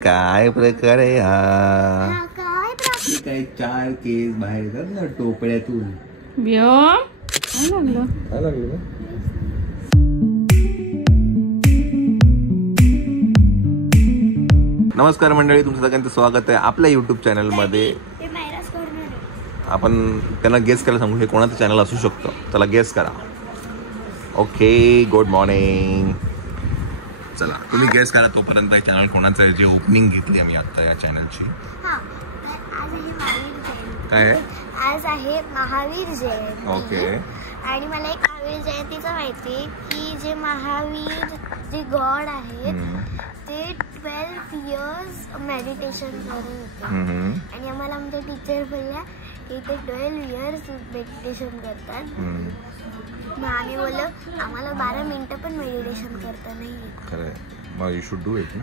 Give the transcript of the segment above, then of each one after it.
काय प्रकार आहे हा? काय 4 केस बाहेर येतात ना टोपड्यातून. काय लागलं? नमस्कार मंडळी, तुमचं सगळ्यांचं स्वागत आहे आपल्या युट्यूब चॅनल मध्ये. आपण त्यांना गेस करायला सांगू हे कोणाचं चॅनल असू शकतं. चला गेस करा. Okay, good morning. चला तुम्ही गेस करा तोपर्यंत चॅनल कोणाचं आहे. जे ओपनिंग घेतली आम्ही आता या चॅनलची. काय आहे? आज आहे महावीर जयंती. ओके. आणि मला एक महावीर जयंतीचं माहिती की जे महावीर जे गॉड आहेत ते 12 इयर्स मेडिटेशन करून होते. आणि आम्हाला आमच्या टीचर बोलल्या की ते 12 इयर्स मेडिटेशन करतात. मग आम्ही बोललो आम्हाला 12 मिनिटं पण मेडिटेशन करता नाही येत. खरं मग यू शुड डू इट ना.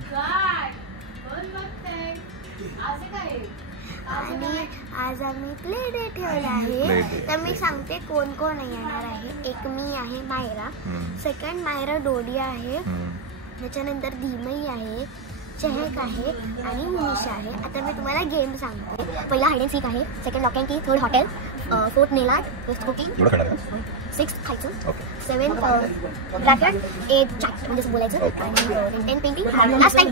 आणि आज आम्ही प्ले डे ठेवला आहे. तर मी सांगते कोण कोण येणार आहे. एक मी आहे मायरा, सेकंड मायरा डोडिया आहे, त्याच्यानंतर धीमई आहे, चहक आहे आणि मुनिशा आहे. आता मी तुम्हाला गेम सांगते. पहिला हाइड अँड सीक आहे, second lock and key, third hotel, fourth नेलार, फिफ्थ कुकिंग, सिक्स्थ खायचं, सेव्हन्थ रॅकेट, एथ चॅट म्हणजे बोलायचं, आणि 10 पेंटिंग आणि लास्ट टाइम.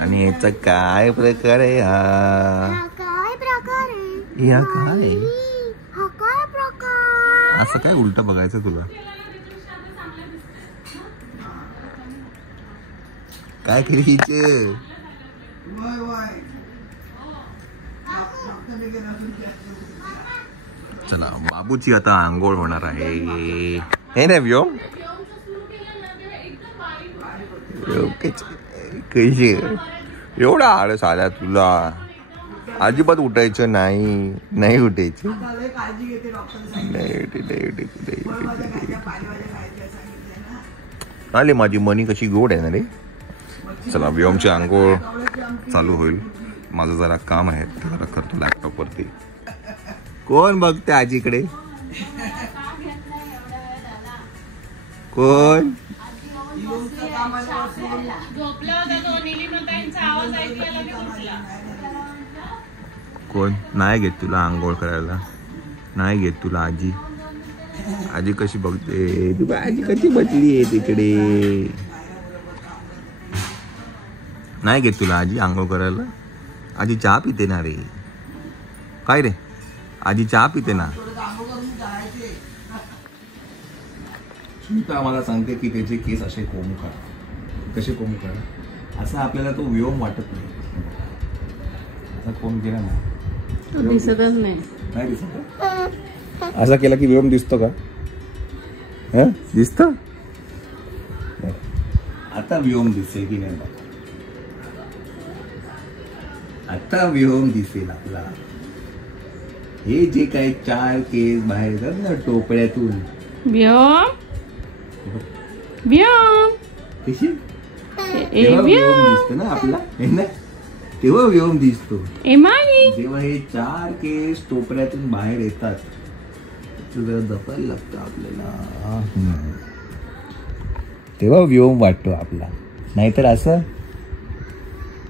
आणि याचा काय प्रकार आहे हा? काय प्रकार आहे? या काय हा काय प्रकार? असं काय उलट बघायचं तुला? काय केली? चला बाबूची आता आंघोळ होणार आहे. हे ना व्योम कशी एवढा आळस आला तुला? अजिबात उठायचं नाही. नाही उठायचं. आले माझी मनी कशी गोड आहे ना रे. चला व्योमची आंघोळ चालू होईल. माझं जरा काम आहे ते जरा करतो लॅपटॉप वरती. कोण बघते आजीकडे? कोण? कोण नाही घेत तुला आंघोळ करायला? नाही घेत तुला आजी? आजी कशी बघते? तू आजी कशी बसली आहे तिकडे? नाही घेत तुला आजी आंघोळ करायला? आजी चहा पिते ना रे. काय रे? आजी चहा पिते ना. सुनीता आम्हाला सांगते की त्याचे केस असे कोंब करा. कसे कोंब करा असं आपल्याला तो व्योम वाटत नाही. असा कोंब केला ना दिसतच नाही. नाही दिसत. असा केला की व्योम दिसतो का? दिसत? आता व्योम दिसेल की नाही? आता व्योम दिसेल आपला. हे जे काही 4 केस बाहेर येतात ना टोपड्यातून. कशी तेव्हा व्योम दिसतो ना आपला. तेव्हा व्योम दिसतो जेव्हा हे 4 केस टोपड्यातून बाहेर येतात. जरा जपायला लागतं आपल्याला. तेव्हा व्योम वाटतो आपला. नाहीतर असं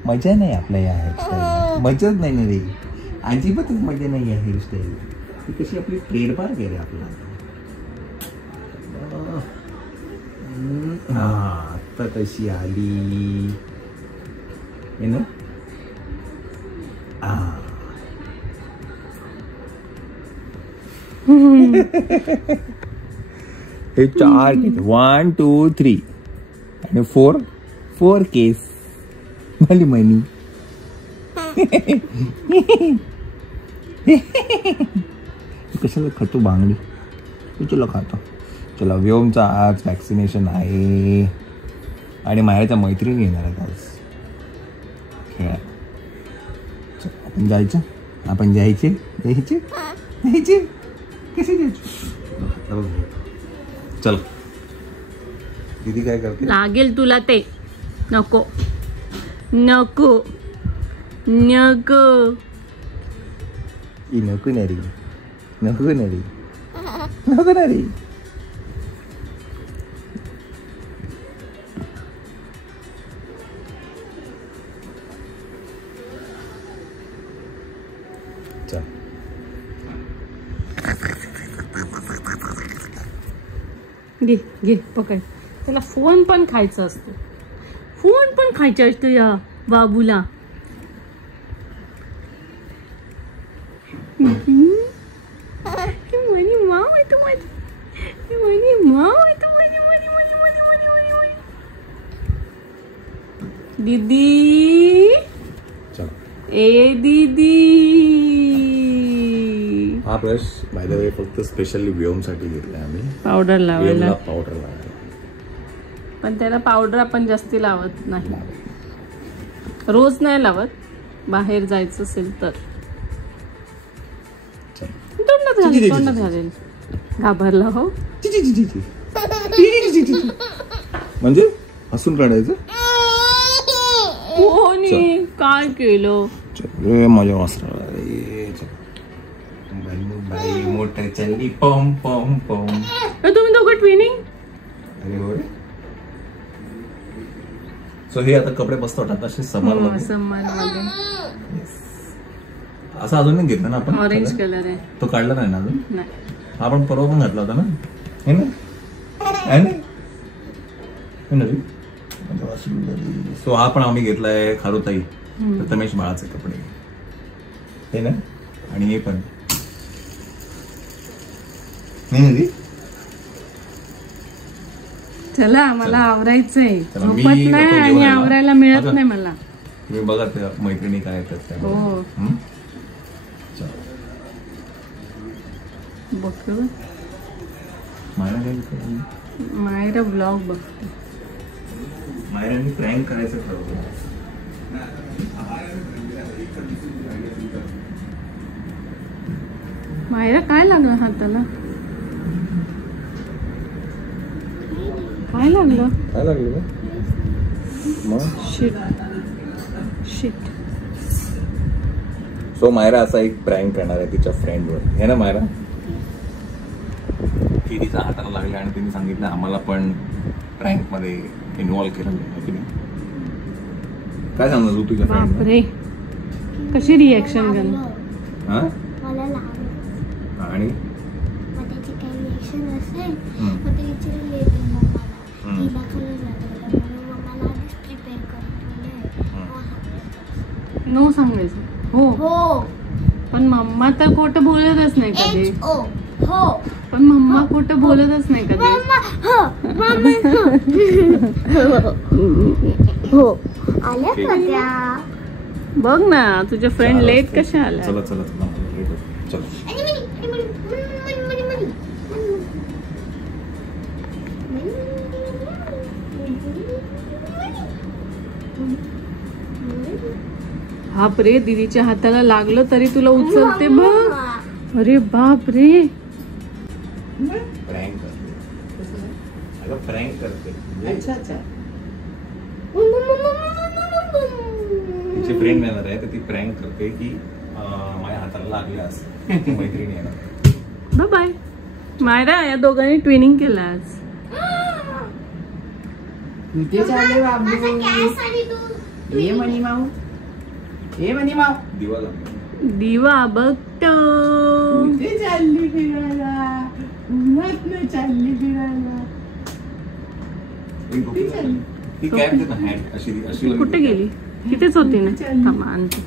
मजा नाही आपल्या या हेअरस्टाईल. मजाच नाही ना रे. अजिबातच मजा नाही आहे हेअरस्टाईल. ही कशी आपली ट्रेडमार्क आहे रे आपला. हा आता कशी आली ना. हे 4 केस 1 2 3 आणि 4 केस मली मनी. कशाला खातो बांगडी? चला खातो. चला व्योमचा आज वॅक्सिनेशन आहे आणि मायाच्या मैत्रिणी येणार आहेत आज खेळायला. आपण जायचं. आपण जायचे कसे जायचं? चल दीदी काय करते? लागेल तुला ते. नको नको नको नको ना रे. नको ना रे. नको ना रे. घे घे पकड. त्याला फोन पण खायचा असतो. फोन पण खायचा असतो या बाबूला. मनी माव आहे तू माझी. मनी माव आहे तू माझी. मनी मनी मनी मनी मनी मनी. दीदी ए दीदी. हा ब्रश बाय द वे फक्त स्पेशली व्योमसाठी घेतलाय आम्ही. पावडर लावायला. पावडर लावायला. पण त्याला पावडर आपण जास्ती लावत नाही. रोज नाही लावत. बाहेर जायचं असेल तर तोंडात घालेल. तोंडात घालेल. घाबरला हो. म्हणजे हसून काढायचं. कोणी काय केलं. माझ्या वासरा बाई मोठं चालली पम पम पम. तुम्ही दोघं ट्विनिंग. अरे हो. सो हे आता कपडे मस्त वाटतात असे समर मध्ये. असं अजून नाही घेतलं ना आपण. ऑरेंज कलर आहे तो काढला नाही ना अजून. नाही आपण परवा पण घातला होता ना. हे ना सो हा पण आम्ही घेतलाय खारुताई प्रथमेश बाळाचे कपडे. हे ना आणि हे पण चला मला आवरायचंय. झोपत नाही आणि आवरायला मिळत नाही मला. तुम्ही बघा त्या मैत्रिणी काय येतात. हो बघ मायरा ब्लॉग बघते. मायराने प्रँक करायचं ठरवलं. मायरा काय लागलं हाताला. काय लागलं. काय लागलं शिट शिट. सो मायरा असा एक प्रँक करणार आहे तिच्या फ्रेंडवर. हे ना मायरा की तिचा हाताला लागला आणि तिने सांगितलं आम्हाला पण प्रँक मध्ये इन्व्हॉल्व केलं. काय सांगणार तू तुझ्या फ्रेंड. बापरे कशी रिएक्शन कर. मला लागलं आणि मग त्याची काही रिएक्शन असेल मग ते विचारले मम्माला ती दाखवलं जातं मम्माला आधीच प्रिपेअर करून नो सांगायचं. हो हो पण मम्मा तर खोटं बोलतच नाही कधी. हो पण मम्मा खोटं बोलतच नाही कधी. हो आल्या का त्या. बघ ना तुझ्या फ्रेंड लेट कशा आल्या. चला चला चला चला. बाप रे दीदीच्या हाताला लागलं तरी तुला उचलते बघ. अरे बाप रे. प्रँक करते. अच्छा अच्छा. तिची फ्रेंड येणार आहे तर ती प्रँक करते की माझ्या हाताला लागले असं. मैत्रिणी येणार. बाय मायरा या दोघांनी ट्विनिंग केलं आज. कुठे चालले बाबू. ये मनी माऊ. ये मनी माऊ. दिवा लागला. दिवा बघतो. कुठे चालली फिरायला. उन्हात नाही चालली फिरायला. ती कॅप दे ना हॅट अशी कुठे गेली. तिथेच होती ना. थांबा आणते.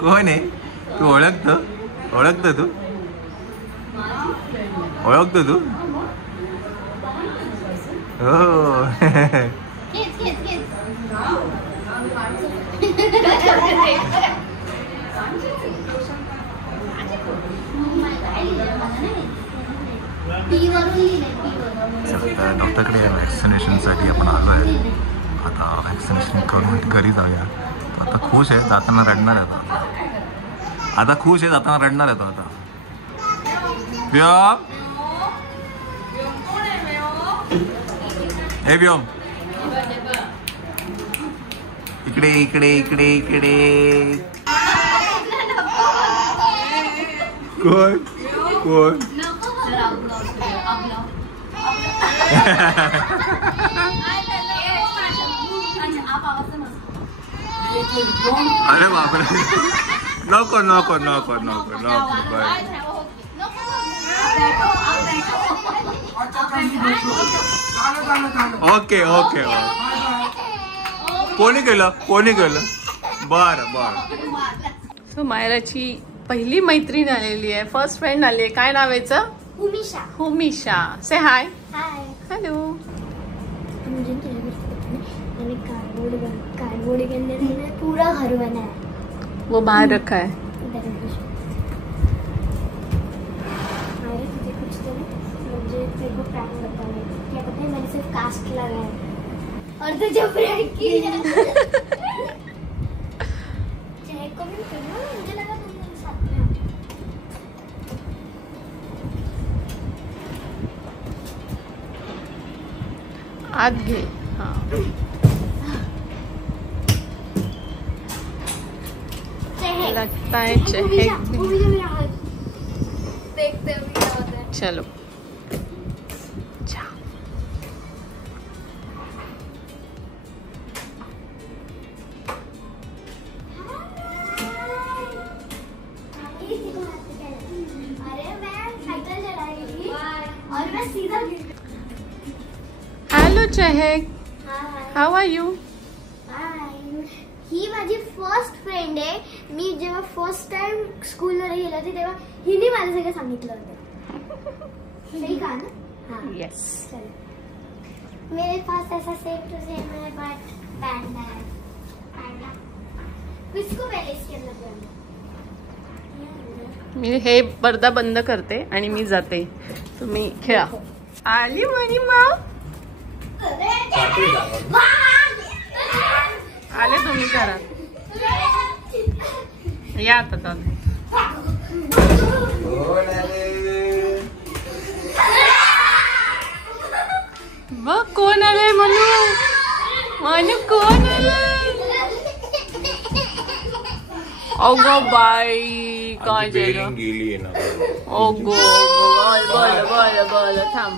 कोण आहे तू. ओळखतो तू. हो डॉक्टरकडे वॅक्सिनेशनसाठी आपण आलो आहे. आता वॅक्सिनेशन करून घरी जाऊया. आता खुश आहे. जाताना रडणार आहे. आता खुश आहे. जाताना रडणार आहे. आता व्योम. हे व्योम इकडे इकडे इकडे इकडे. कोण कोण? अरे बापरे. नको नको नको नको नको. Okay okay. कोणी केलं कोणी केलं? बरं बरं. सो मायराची पहिली मैत्रीण आलेली आहे, फर्स्ट फ्रेंड आली आहे. काय नाव आहे याचं? हुमिशा. हुमिशा. से हाय. हाय. हेलो. कार्डबोर्ड के अंदर मैंने पूरा घर बनाया. वो बाहर रखा है. तुझे कुछ तो मुझे तेरे को प्रैंक बताना है. क्या पता है मैंने सिर्फ कास्ट लगाया और तुझे प्रैंक किया. चाहे को भी करना, मुझे लगा तुम मेरे साथ में हो. आत घे. हाँ. लगता है चेहक भी. देखते हैं क्या होता है. चलो. अरे मैं साइकिल चला रही थी और मैं सीधा हेलो चेहक. How are you? ही माझी फर्स्ट फ्रेंड आहे. मी जेव्हा फर्स्ट टाइम स्कूलला गेले होते तेव्हा हिने मला सगळं सांगितलं होतं. सही कहा ना? हाँ. यस. चलो. मेरे पास ऐसा सेम टू सेम है बट पैंडा है. पैंडा. किसको पहले इसके अंदर पहनना? मी हे पडदा बंद करते आणि मी जाते. तुम्ही खेळा. आली म्हणी माव. आले तुम्ही करा. या आता चालू. बघ कोण आले म्हणू. म्हणू कोण आले. अगं बाई काय झालं. गेली ना. अगो बोल बोल बोल बोल थांब.